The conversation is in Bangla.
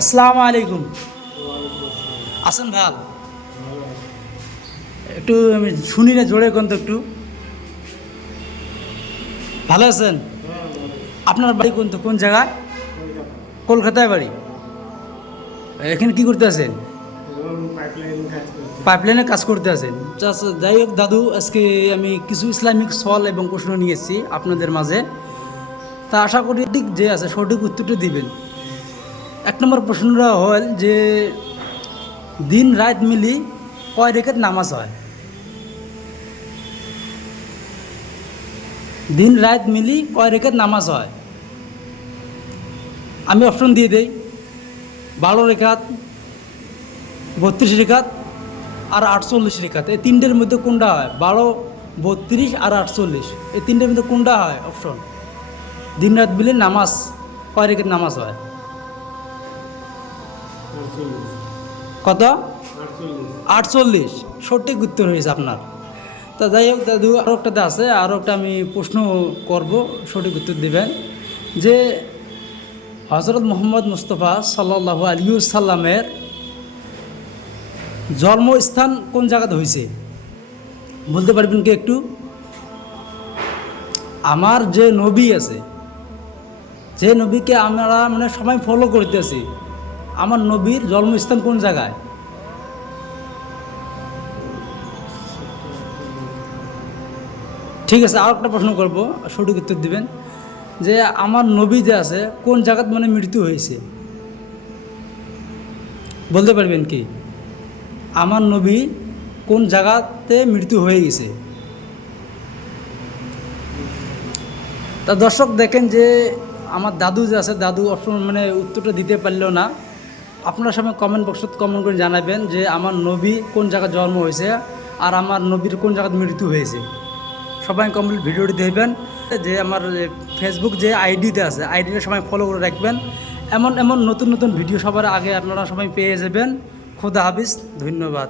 আসসালামু আলাইকুম। আছেন ভাল? একটু আমি শুনি না, জোরে কোন তো একটু। ভালো আছেন? আপনার বাড়ি কোন তো, কোন জায়গায়? কলকাতায় বাড়ি। এখানে কি করতে আছেন? পাইপলাইনে কাজ করতে আছেন। যাই হোক দাদু, আজকে আমি কিছু ইসলামিক সওয়াল এবং প্রশ্ন নিয়ে এসেছি আপনাদের মাঝে। তা আশা করি ঠিক যে আছে সঠিক উত্তরটা দিবেন। এক নম্বর প্রশ্নটা হল যে দিন রাত মিলি কয় রেখাত নামাজ হয়? দিন রাত মিলি কয় রেখাত নামাজ হয়? আমি অপশন দিয়ে দেই। 12 রেখাত, 32 রেখাত আর 48 রেখাত। এই তিনটের মধ্যে কোনটা হয়? 12, 32 আর 48, এই তিনটের মধ্যে কোনটা হয়? অপশন দিন রাত মিলে নামাজ কয় রেখাত নামাজ হয়? কত? 48 সঠিক উত্তর হয়েছে আপনার। তা যাই হোক দাদু, আরও একটাতে আছে, আরও একটা আমি প্রশ্ন করব, সঠিক উত্তর দেবেন। যে হজরত মোহাম্মদ মুস্তফা সাল্লাল্লাহু আলাইহি ওয়াসাল্লামের জন্মস্থান কোন জায়গাতে হয়েছে? বলতে পারবেন কি একটু? আমার যে নবী আছে, যে নবীকে আমরা মানে সবাই ফলো করতেছি, আমার নবীর জন্মস্থান কোন জায়গায়? ঠিক আছে, আর একটা প্রশ্ন করব, সঠিক উত্তর দিবেন। যে আমার নবী যে আছে কোন জায়গাতে মানে মৃত্যু হয়েছে? বলতে পারবেন কি? আমার নবী কোন জায়গাতে মৃত্যু হয়ে গেছে? তা দর্শক দেখেন যে আমার দাদু যে আছে, দাদু অপশন মানে উত্তরটা দিতে পারলো না। আপনার সামনে কমেন্ট বক্সত কমেন্ট করে জানাবেন যে আমার নবী কোন জায়গায় জন্ম হয়েছে আর আমার নবীর কোন জায়গায় মৃত্যু হয়েছে। সবাই কমপ্লিট ভিডিওটি দেখবেন। যে আমার ফেসবুক যে আইডিতে আছে, আইডিটা সবাই ফলো করে রাখবেন। এমন এমন নতুন নতুন ভিডিও সবার আগে আপনারা সবাই পেয়ে যাবেন। খুদা হাফিজ, ধন্যবাদ।